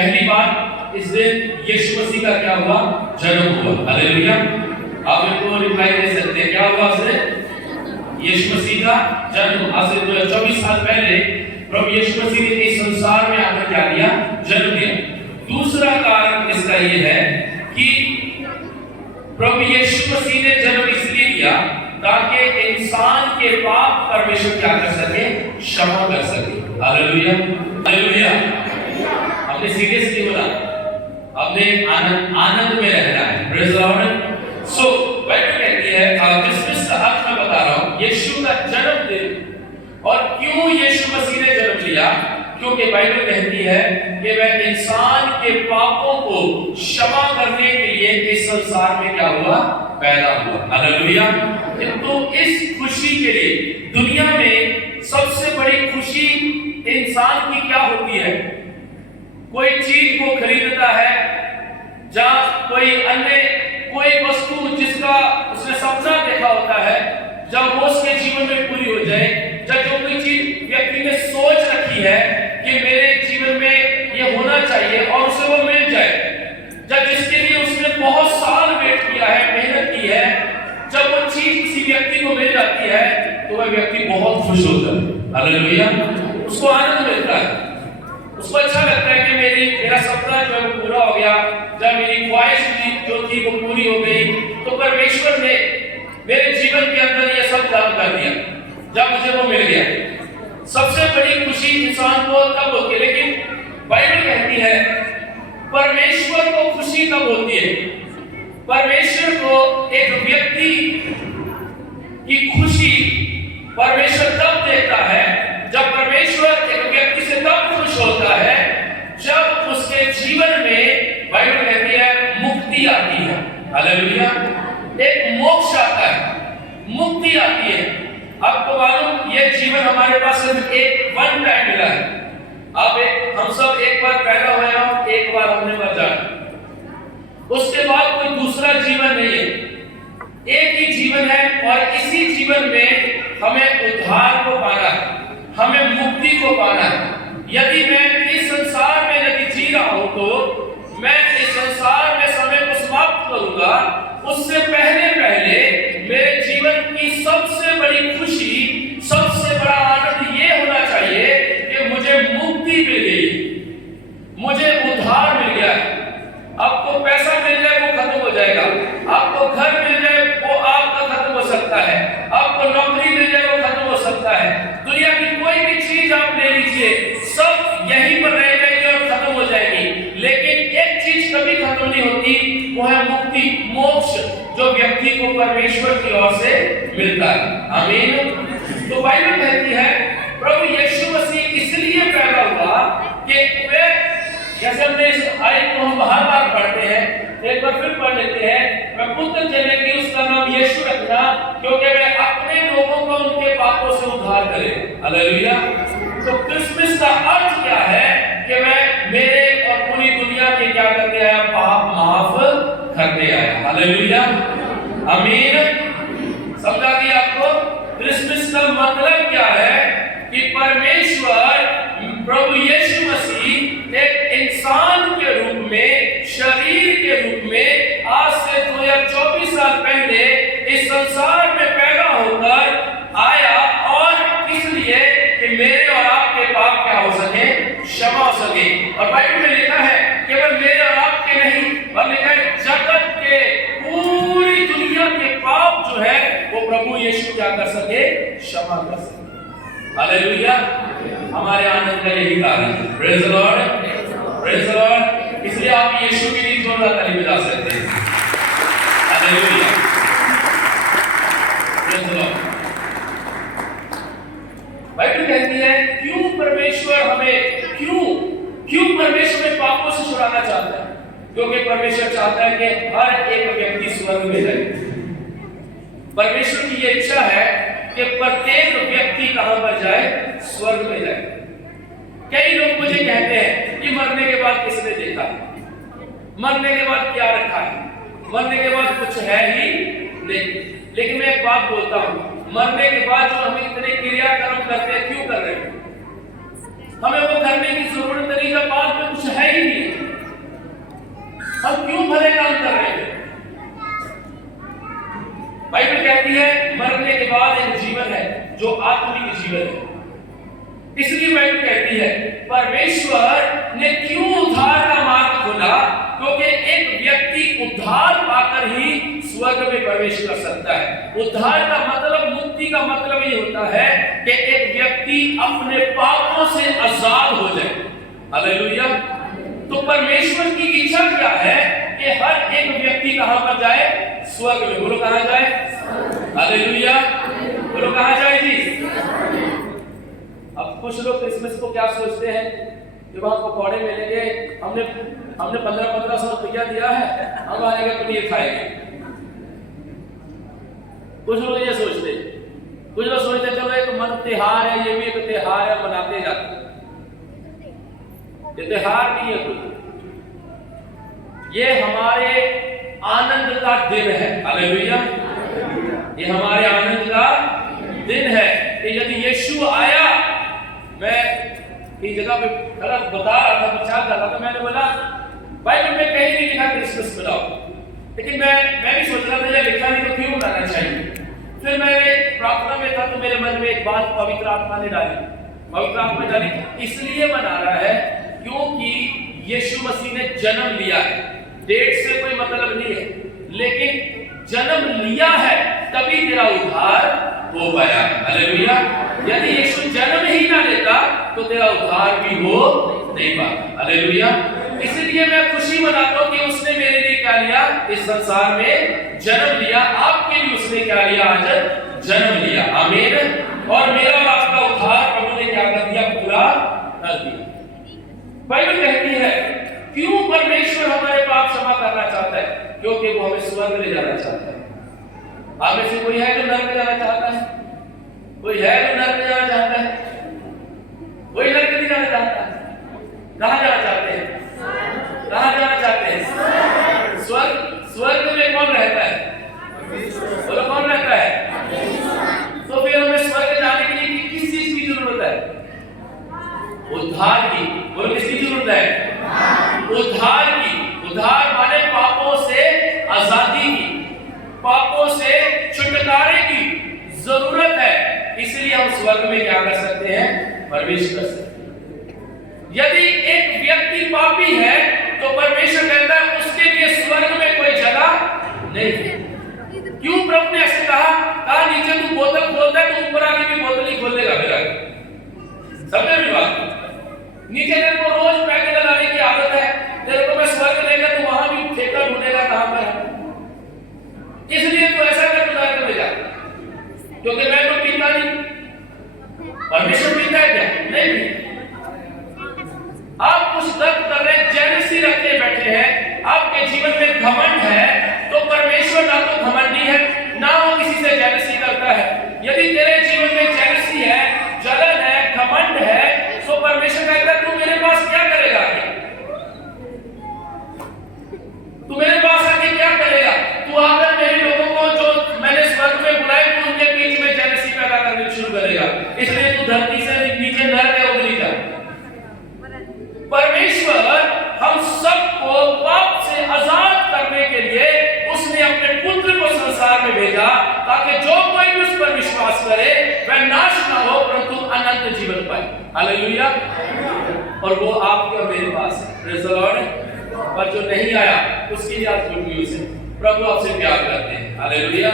पहली बात, इस दिन यीशु मसीह का क्या हुआ? जन्म हुआ। हालेलुया। आप इनको रिप्लाई दे सकते हैं, क्या हुआ उस दिन? यीशु मसीह का जन्म। आज से 24 साल पहले प्रभु यीशु मसीह ने इस संसार में आकर क्या किया? जन्म दिया। दूसरा कारण इसका ये है कि प्रभु यीशु मसीह ने जन्म इसलिए लिया ताकि इंसान के पाप परमेश्वर क्या कर सके? क्षमा कर सके। Hallelujah, hallelujah. हमने सीरियसली बोला, हमने आनंद में रहना है। Praise the Lord. So Bible कहती है, क्रिसमस का अर्थ मैं बता रहा हूं, यीशु का जन्मदिन। और क्यों यीशु मसीह ने जन्म लिया? क्योंकि बाइबल कहती है कि वह इंसान के पापों को क्षमा करने के लिए इस संसार में क्या हुआ? पैदा हुआ। हालेलुया। तो इस खुशी के लिए दुनिया में सबसे बड़ी खुशी इंसान की क्या होती है? कोई चीज को खरीदता है, जहां कोई वस्तु जिसका उसने सपना देखा होता है, जब वो उसके जीवन में पूरी हो जाए, जब जो कोई चीज व्यक्ति ने सोच रखी है कि मेरे जीवन में ये होना चाहिए और उसे वो मिल जाए, जब जिसके लिए उसने बहुत साल वेट किया है, मेहनत की है, जब वो चीज किसी व्यक्ति को मिल जाती है तो वह व्यक्ति बहुत खुश होता है। हालेलुया। उसको आनंद मिलता है, उसको अच्छा लगता है कि मेरा सपना जो है वो पूरा हो गया, जब मेरी ख्वाहिश जो थी वो पूरी हो गई, तो परमेश्वर ने मेरे जीवन के अंदर ये सब दान कर दिया जब मुझे वो मिल गया। सबसे बड़ी खुशी इंसान को तब होती है, लेकिन बाइबल कहती है परमेश्वर को खुशी कब होती है? परमेश्वर को एक व्यक्ति की खुशी परमेश्वर तब देता है, जब परमेश्वर एक व्यक्ति से तब खुश होता है जब उसके जीवन में, बाइबल कहती है, मुक्ति आती है। हालेलुया। एक मोक्ष आता है, मुक्ति आती है। आपको मालूम, ये जीवन हमारे पास सिर्फ एक वन टाइम मिला है। हम सब एक बार पैदा हुए हैं, एक बार हमने मर जाना, उसके बाद कोई दूसरा जीवन नहीं है। एक ही जीवन है और इसी जीवन में हमें उद्धार को पाना है, हमें मुक्ति को पाना है। यदि मैं इस संसार में यदि जी रहा हूं तो मैं इस संसार में समय को समाप्त करूंगा, उससे पहले मेरे जीवन की सबसे बड़ी खुशी, सबसे बड़ा आनंद ये होना चाहिए कि मुझे मुक्ति मिल गई, मुझे उद्धार मिल गया। आपको पैसा मिल जाए वो खत्म हो जाएगा, आपको घर मिल जाए वो आपका खत्म हो सकता है, आपको नौकरी मिल जाए वो खत्म हो सकता है, दुनिया की कोई भी चीज आप ले लीजिए, सब यहीं पर रह जाएगी और खत्म हो जाएगी। लेकिन एक चीज कभी खत्म नहीं होती, वो है मुक्ति, मोक्ष, जो व्यक्ति को परमेश्वर की ओर से मिलता है। आमीन। तो बाइबल कहती है प्रभु यीशु मसीह इसलिए पैदा हुआ कि वे, जैसे हमने इस आयत को हम बार-बार पढ़ते हैं, एक बार फिर पढ़ लेते हैं, मैं पुत्र जनेगी उसका नाम यीशु रखना, क्योंकि वह अपने लोगों को उनके पापों से उद्धार करे। हालेलुया। तो क्रिसमस का अर्थ क्या है? कि वह मेरे और पूरी दुनिया के क्या करते आया? पाप माफ करते आया। हालेलुया। आमीन। समझा दिया आपको? क्रिसमस का मतलब क्या है? कि परमेश्वर प्रभु यीशु मसीह एक इंसान के रूप में, शरीर के रूप में आज से 2024 साल पहले इस संसार में पैदा होकर आया, और इसलिए कि मेरे और आपके पाप क्या हो सके? क्षमा हो सके। और बाइबल में लिखा है केवल मेरे और आपके नहीं, और लिखा है जगत के, पूरी दुनिया के पाप जो है वो प्रभु यीशु क्या कर सके? क्षमा कर सके। हालेलुया। हमारे आनंद का यही कारण है। Praise the Lord, praise the Lord. इसलिए आप यीशु के लिए जोरदार ताली बजा सकते हैं। Hallelujah, praise the Lord. Bible कहती है क्यों परमेश्वर हमें पापों से छुड़ाना चाहता है? क्योंकि परमेश्वर चाहता है कि हर एक व्यक्ति स्वर्ग में जाए। परमेश्वर की ये इच्छा है कि प्रत्येक व्यक्ति कहां पर जाए? स्वर्ग में जाए। कई लोग मुझे कहते हैं कि मरने के बाद किसने देखा? मरने के बाद क्या रखा है? मरने के बाद कुछ है ही नहीं। लेकिन मैं एक बात बोलता हूं, मरने के बाद जो हम इतने क्रियाकर्म करते हैं, क्यों कर रहे हैं? हमें वो करने की जरूरत नहीं जब बाद में कुछ है ही नहीं। स्वर्ग में प्रवेश कर सकता है। उद्धार का मतलब, मुक्ति का मतलब ये होता है कि एक व्यक्ति अपने पापों से आजाद हो जाए। हालेलुया। तो परमेश्वर की इच्छा क्या है कि हर एक व्यक्ति कहां पर जाए? स्वर्ग में। बोलो कहां जाए? हालेलुया। बोलो कहां जाए जी? अब कुछ लोग क्रिसमस को क्या सोचते हैं, जब हम पकौड़े मिलेंगे, हमने 1500 रुपया दिया है, हम आएंगे पनीर खाएंगे। कुछ लोग ये सोचते, कुछ लोग सोचते चलो एक मन त्योहार है, ये भी एक त्योहार है, मनाते जाते। ये त्योहार नहीं है कोई, ये हमारे आनंद का दिन है। हालेलुया। ये हमारे आनंद का दिन है कि यदि यीशु आया, मैं एक जगह पे खड़ा बता रहा था, विचार कर रहा था, मैंने बोला बाइबल में कहीं नहीं लिखा क्रिसमस मनाओ, लेकिन मैं भी सोच रहा था ये लिखा नहीं तो क्यों मनाना चाहिए। फिर मैं प्रार्थना में था तो मेरे मन में एक बात पवित्र आत्मा ने डाली, पवित्र आत्मा ने डाली, इसलिए मना रहा है क्योंकि यीशु मसीह ने जन्म लिया है। डेट से कोई मतलब नहीं है, लेकिन जन्म लिया है तभी तेरा उद्धार हो पाया। हालेलुया। यदि यीशु जन्म ही ना लेता तो तेरा उद्धार भी हो नहीं पाता। हालेलुया। इसलिए मैं खुशी मनाता हूं कि उसने मेरे लिए क्या लिया? इस संसार में जन्म लिया। आपके लिए उसने क्या लिया? आज जन्म लिया। आमीन। और मेरा और आपका उद्धार प्रभु ने क्या कर दिया? पूरा कर दिया। बाइबल कहती है क्यों परमेश्वर हमारे पाप क्षमा करना चाहता है? क्योंकि वो हमें स्वर्ग ले जाना चाहता है। आप में से कोई है जो नरक जाना चाहता है? कोई है जो नरक जाना चाहता है? कोई नरक नहीं जाना चाहता। कहां जाना चाहते हैं? कहां जाना चाहते हैं? स्वर्ग। स्वर्ग में कौन रहता है? बोलो कौन रहता है? तो फिर हमें स्वर्ग जाने के लिए किस चीज की जरूरत है? उद्धार की। बोलो किसकी जरूरत है? उद्धार की। उद्धार माने पापों से आजादी की, पापों से छुटकारे की जरूरत है। इसलिए हम स्वर्ग में क्या कर सकते हैं? प्रवेश कर सकते हैं। यदि एक व्यक्ति पापी है तो परमेश्वर कहता है उसके लिए स्वर्ग में कोई जगह नहीं है। क्यों प्रभु ने ऐसे कहा नीचे तू बोतल खोलता है तो ऊपर आके भी बोतल ही खोलेगा। फिर आगे समझ में बात? नीचे तेरे को रोज पैके लगाने की आदत है, तेरे को मैं स्वर्ग लेगा तो वहां भी ठेका ढूंढेगा कहां पर है। इसलिए तो ऐसा कर उधार ले जा, क्योंकि मैं तो पीता नहीं। परमेश्वर पीता है क्या? नहीं। आप कुछ दर्द कर रहे, जेलसी रखे बैठे हैं, आपके जीवन में घमंड है, तो परमेश्वर ना तो घमंडी है ना वो किसी से जेलसी करता है। यदि तेरे जीवन में जेलसी है, जलन है, घमंड है, तो परमेश्वर कहता है तू मेरे पास क्या करेगा? तू मेरे पास आके क्या करेगा? तू आकर मेरे लोगों को जो मैंने स्वर्ग में बुलाए तू उनके बीच में जेलसी पैदा करनी शुरू करेगा। इसलिए तू धरती से नीचे नरक में उतरी जा। परमेश्वर हम सबको पाप से आजाद करने के लिए उसने अपने पुत्र को संसार में भेजा ताकि जो कोई भी उस पर विश्वास करे वह नाश ना हो परंतु अनंत जीवन पाए। हालेलुया। और वो आपके और मेरे पास है। Praise the Lord. और जो नहीं आया उसके लिए आज गुड न्यूज़ है। प्रभु आपसे प्यार करते हैं। हालेलुया।